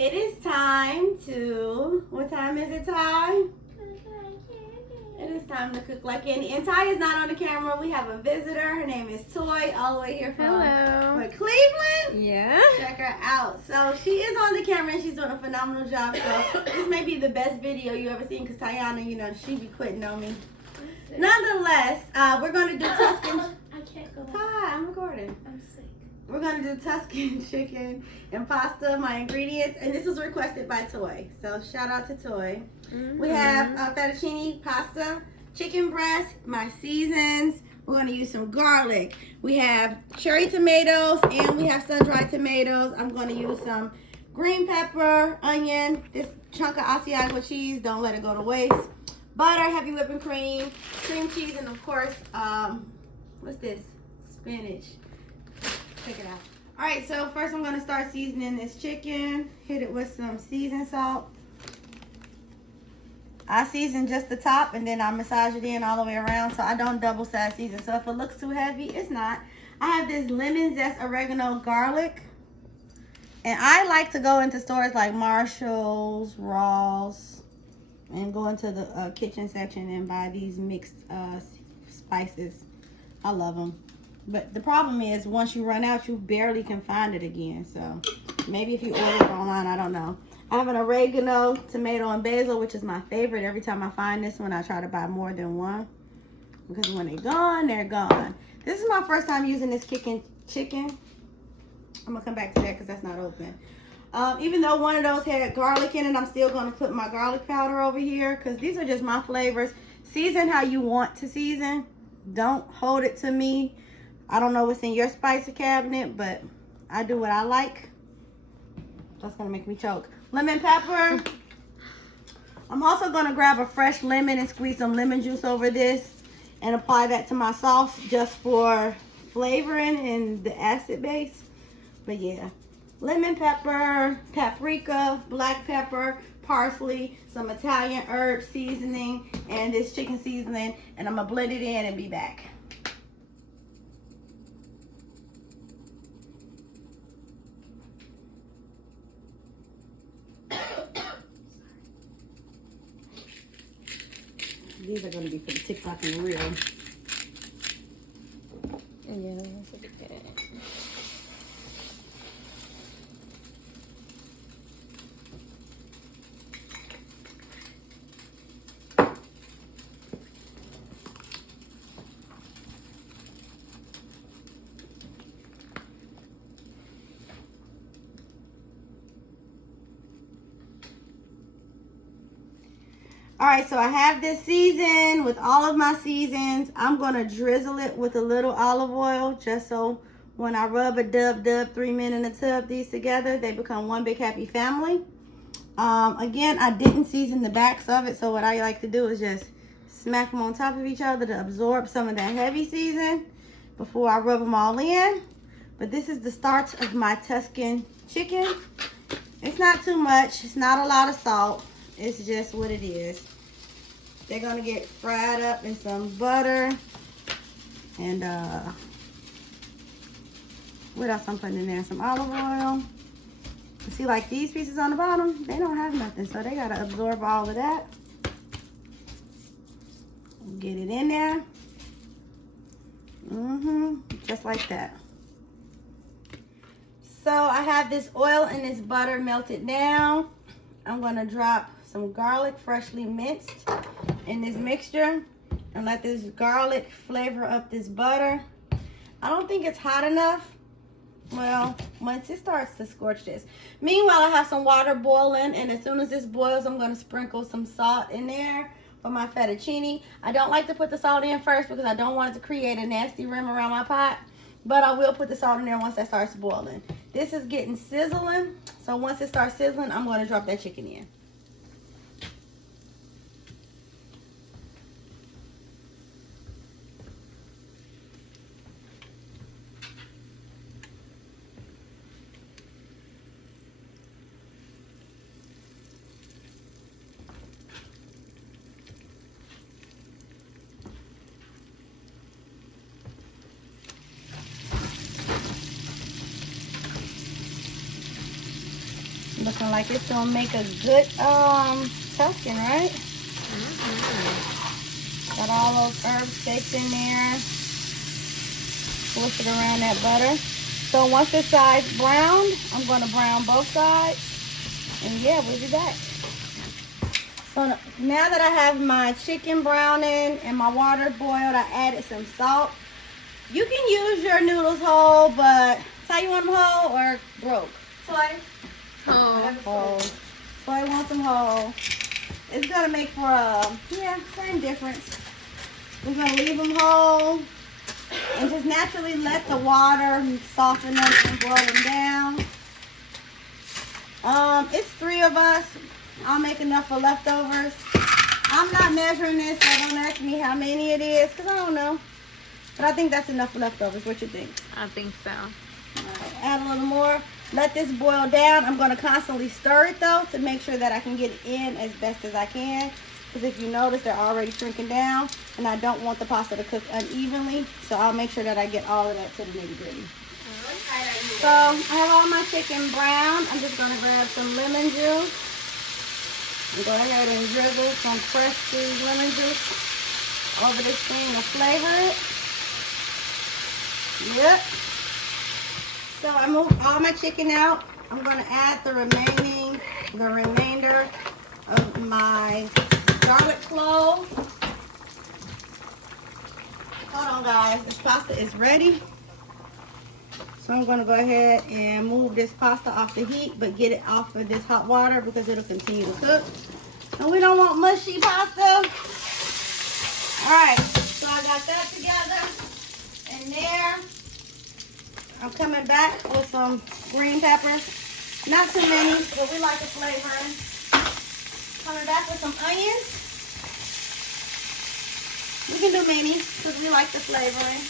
It is time to, what time is it, Ty? It is time to cook like candy. And Ty is not on the camera. We have a visitor. Her name is Toy, all the way here from Cleveland. Yeah. Check her out. So she is on the camera and she's doing a phenomenal job. So this may be the best video you ever seen because Tiana, you know, she be quitting on me. Nonetheless, we're going to do Tuscan. I can't go. Ty, I'm recording. I'm sick. We're going to do Tuscan chicken and pasta, my ingredients. And this was requested by Toy. So shout out to Toy. We have fettuccine pasta, chicken breast, my seasons. We're going to use some garlic. We have cherry tomatoes and we have sun-dried tomatoes. I'm going to use some green pepper, onion, this chunk of Asiago cheese. Don't let it go to waste. Butter, heavy whipping cream, cream cheese, and of course, what's this? Spinach. Check it out. All right, so first I'm going to start seasoning this chicken. Hit it with some seasoned salt. I season just the top and then I massage it in all the way around so I don't double size season. So if it looks too heavy, it's not. I have this lemon zest, oregano, garlic. And I like to go into stores like Marshall's, Ross, and go into the kitchen section and buy these mixed spices. I love them. But the problem is once you run out, you barely can find it again. So maybe if you order it online, I don't know. I have an oregano, tomato, and basil, which is my favorite. Every time I find this one, I try to buy more than one. Because when they're gone, they're gone. This is my first time using this chicken. I'm going to come back to that because that's not open. Even though one of those had garlic in it, I'm still going to put my garlic powder over here. Because these are just my flavors. Season how you want to season. Don't hold it to me. I don't know what's in your spicy cabinet, but I do what I like. That's going to make me choke. Lemon pepper. I'm also going to grab a fresh lemon and squeeze some lemon juice over this and apply that to my sauce just for flavoring and the acid base. But yeah, lemon pepper, paprika, black pepper, parsley, some Italian herb seasoning, and this chicken seasoning. And I'm going to blend it in and be back. These are going to be for the TikTok and reel. Yeah, that's okay. All right, so I have this seasoned with all of my seasons. I'm going to drizzle it with a little olive oil just so when I rub a dub 3 men in a tub these together, they become one big happy family. Again, I didn't season the backs of it, so what I like to do is just smack them on top of each other to absorb some of that heavy season before I rub them all in. But this is the start of my Tuscan chicken. It's not too much. It's not a lot of salt. It's just what it is. They're gonna get fried up in some butter. And what else I'm putting in there? Some olive oil. You see, like these pieces on the bottom, they don't have nothing, so they gotta absorb all of that. Get it in there. Just like that. So I have this oil and this butter melted down. I'm gonna drop some garlic freshly minced in this mixture and let this garlic flavor up this butter. I don't think it's hot enough. Well, once it starts to scorch this. Meanwhile, I have some water boiling, and as soon as this boils, I'm going to sprinkle some salt in there for my fettuccine. I don't like to put the salt in first because I don't want it to create a nasty rim around my pot, but I will put the salt in there once that starts boiling. This is getting sizzling, so once it starts sizzling, I'm going to drop that chicken in. Looking like it's gonna make a good Tuscan, right? Got all those herbs baked in there. Push it around that butter. So once the side's browned, I'm gonna brown both sides. And yeah, we'll be back. So now that I have my chicken browning and my water boiled, I added some salt. You can use your noodles whole, but Ty, you want them whole or broke? Toy? Whole. Toy wants them whole. It's gonna make for a, same difference. We're gonna leave them whole and just naturally let the water soften them and boil them down. It's 3 of us. I'll make enough for leftovers. I'm not measuring this, so don't ask me how many it is, because I don't know. But I think that's enough for leftovers. What you think? I think so. Alright, add a little more. Let this boil down. I'm going to constantly stir it, though, to make sure that I can get it in as best as I can. Because if you notice, they're already shrinking down, and I don't want the pasta to cook unevenly. So I'll make sure that I get all of that to the nitty-gritty. So I have all my chicken brown. I'm just going to grab some lemon juice. And go ahead and drizzle some fresh squeezed lemon juice over this thing to flavor it. Yep. So I moved all my chicken out. I'm going to add the remainder of my garlic clove. Hold on, guys. This pasta is ready. So I'm going to go ahead and move this pasta off the heat, but get it off of this hot water because it'll continue to cook. And we don't want mushy pasta. All right, so I got that together. And there, I'm coming back with some green peppers. Not too many, but we like the flavoring. Coming back with some onions. We can do many because we like the flavoring.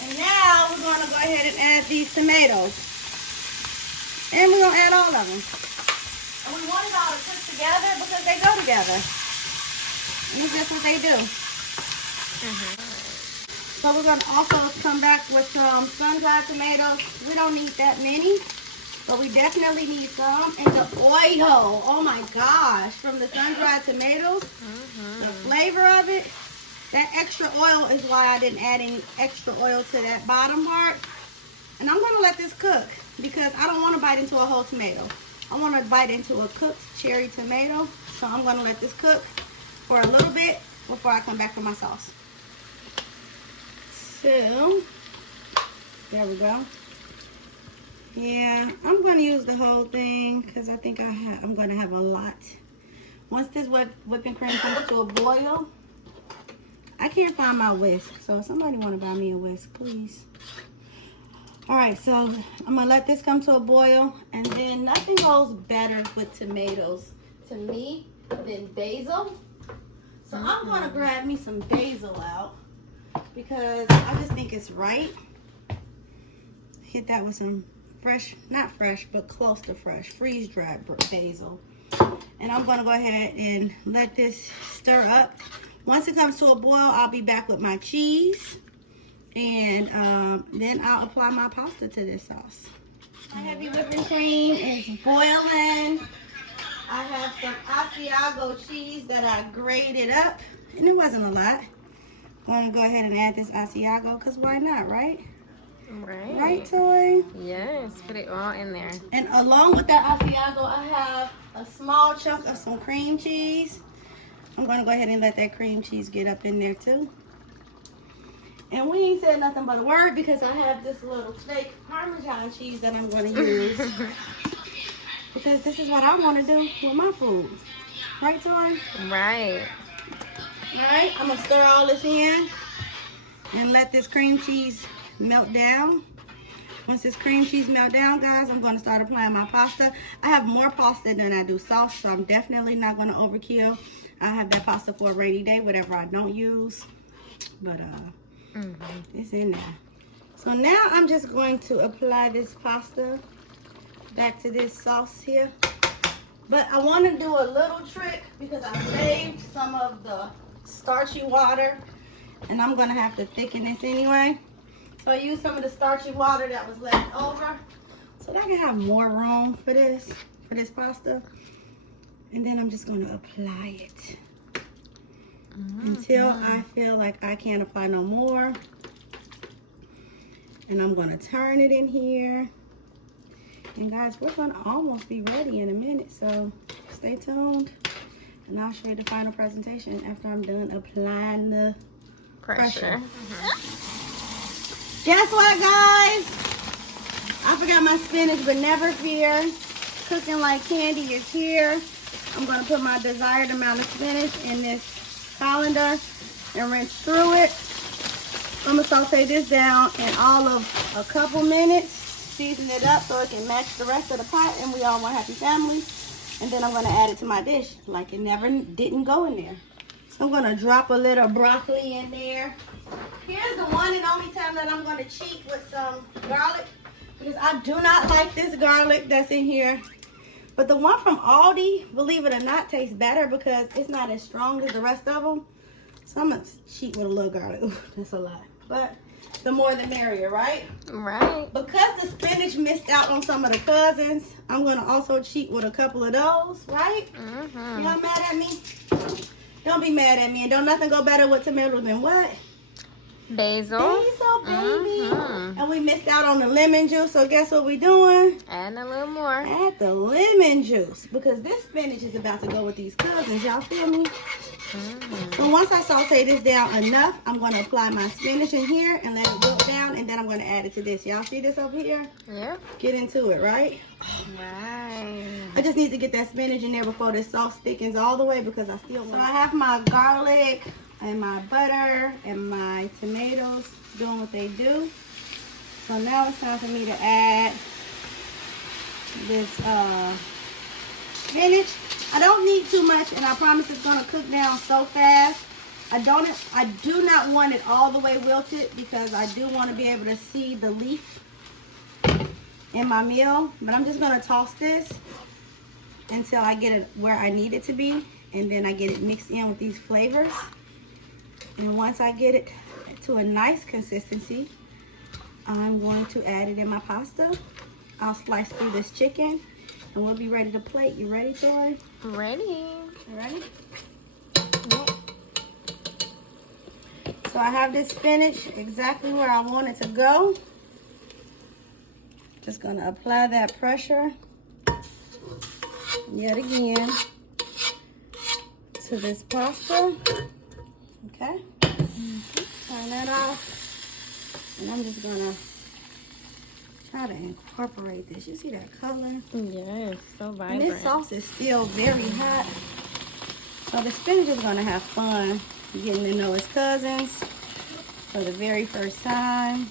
And now we're going to go ahead and add these tomatoes. And we're going to add all of them. And we want it all to cook together because they go together. And it's just what they do. So we're going to also come back with some sun-dried tomatoes. We don't need that many, but we definitely need some. And the oil, oh my gosh, from the sun-dried tomatoes, the flavor of it. That extra oil is why I didn't add any extra oil to that bottom part. And I'm going to let this cook because I don't want to bite into a whole tomato. I want to bite into a cooked cherry tomato. So I'm going to let this cook for a little bit before I come back for my sauce. So, there we go. Yeah, I'm going to use the whole thing because I think I'm going to have a lot. Once this whipping cream comes to a boil, I can't find my whisk, so if somebody want to buy me a whisk, please. All right, so I'm going to let this come to a boil, and then nothing goes better with tomatoes to me than basil. So I'm going to grab me some basil out because I just think it's right. Hit that with some fresh, not fresh, but close to fresh, freeze-dried basil. And I'm going to go ahead and let this stir up. Once it comes to a boil, I'll be back with my cheese. And then I'll apply my pasta to this sauce. My heavy whipping cream is boiling. I have some Asiago cheese that I grated up. And it wasn't a lot. I'm going to go ahead and add this Asiago because why not, right? Right. Right, Toy? Yes, put it all in there. And along with that Asiago, I have a small chunk of some cream cheese. I'm going to go ahead and let that cream cheese get up in there too. And we ain't said nothing but a word because I have this little fake Parmesan cheese that I'm going to use. Because this is what I want to do with my food. Right, Toy? Right. Alright, I'm going to stir all this in and let this cream cheese melt down. Once this cream cheese melt down, guys, I'm going to start applying my pasta. I have more pasta than I do sauce, so I'm definitely not going to overkill. I have that pasta for a rainy day, whatever I don't use. But it's in there. So now I'm just going to apply this pasta back to this sauce here. But I want to do a little trick because I saved some of the starchy water. And I'm going to have to thicken this anyway. So I used some of the starchy water that was left over. So so that I can have more room for this pasta. And then I'm just gonna apply it until I feel like I can't apply no more. And I'm gonna turn it in here. And guys, we're gonna almost be ready in a minute, so stay tuned. And I'll show you the final presentation after I'm done applying the pressure. Guess what, guys? I forgot my spinach, but never fear. Cooking like candy is here. I'm gonna put my desired amount of spinach in this colander and rinse through it. I'm gonna saute this down in all of a couple minutes, season it up so it can match the rest of the pot, and we all one happy family. And then I'm gonna add it to my dish like it didn't go in there. So I'm gonna drop a little broccoli in there. Here's the one and only time that I'm gonna cheat with some garlic, because I do not like this garlic that's in here. But the one from Aldi, believe it or not, tastes better because it's not as strong as the rest of them. So I'm gonna cheat with a little garlic. Ooh, that's a lot. But the more the merrier, right? Right. Because the spinach missed out on some of the cousins, I'm gonna also cheat with a couple of those, right? Y'all mad at me? Don't be mad at me. And don't nothing go better with tomatoes than what? Basil. Basil, baby. And we missed out on the lemon juice, so guess what we doing? Add a little more. Add the lemon juice, because this spinach is about to go with these cousins. Y'all feel me? So once I saute this down enough, I'm going to apply my spinach in here and let it wilt down, and then I'm going to add it to this. Y'all see this over here? Yeah. Get into it, right? Right. I just need to get that spinach in there before this sauce thickens all the way, because I still want. So I have my garlic and my butter and my tomatoes doing what they do. So now it's time for me to add this spinach. I don't need too much, and I promise it's gonna cook down so fast. I do not want it all the way wilted, because I do want to be able to see the leaf in my meal. But I'm just gonna toss this until I get it where I need it to be, and then I get it mixed in with these flavors. And once I get it to a nice consistency, I'm going to add it in my pasta. I'll slice through this chicken, and we'll be ready to plate. You ready, Tori? Ready. You ready? Yep. So I have this spinach exactly where I want it to go. Just gonna apply that pressure yet again to this pasta. Okay. Turn that off. And I'm just gonna try to incorporate this. You see that color? Yes, so vibrant. And this sauce is still very hot. So the spinach is gonna have fun getting to know its cousins for the very first time.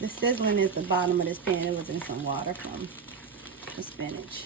The sizzling is the bottom of this pan. It was in some water from the spinach.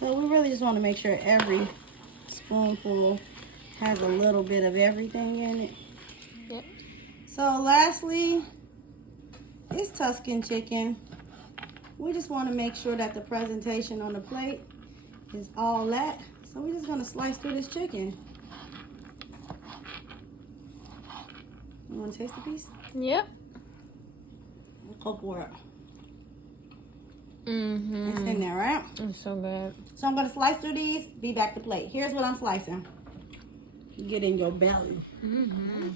So we really just want to make sure every spoonful has a little bit of everything in it. Yep. So lastly, it's Tuscan chicken. We just want to make sure that the presentation on the plate is all that. So we're just going to slice through this chicken. You want to taste the piece? Yep. Go for it. Mm-hmm. It's in there, right? It's so good. So I'm going to slice through these, be back to plate. Here's what I'm slicing. Get in your belly. Mm-hmm.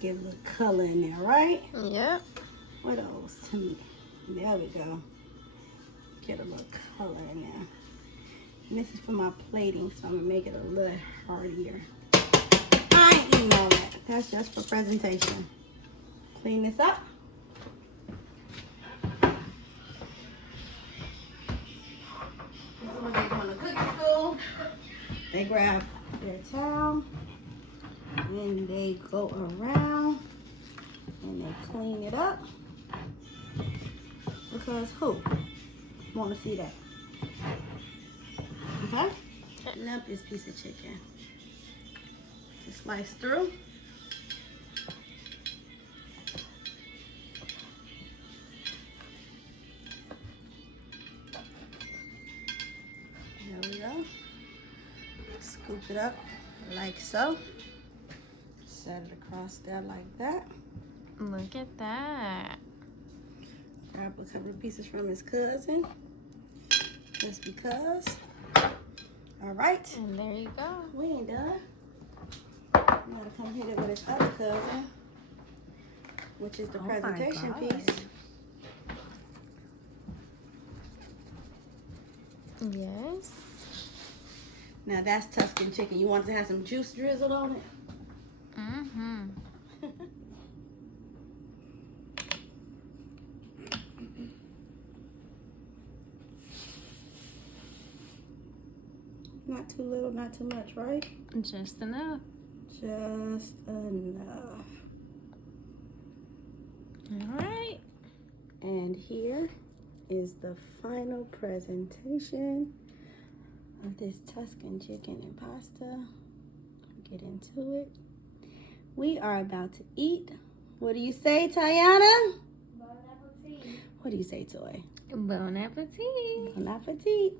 Get a little color in there, right? Yep. What else to me? There we go. Get a little color in there. And this is for my plating, so I'm gonna make it a little heartier. I ain't eating all that. That's just for presentation. Clean this up. This is what they do in the cooking school. They grab their towel and they go around and they clean it up. Because who want to see that? Okay? Cutting up this piece of chicken. Just slice through. scoop it up like so. Set it across there like that. Look at that. Grab a couple of pieces from his cousin, just because. All right. And there you go. We ain't done. We gotta come hit it with his other cousin, which is the presentation piece. Yes. Now that's Tuscan chicken. You want to have some juice drizzled on it? Mm-hmm. Not too little, not too much, right? Just enough. Just enough. All right. And here is the final presentation of this Tuscan chicken and pasta. Get into it. We are about to eat. What do you say, Tiana? Bon appetit. What do you say, Toy? Bon appetit. Bon appetit.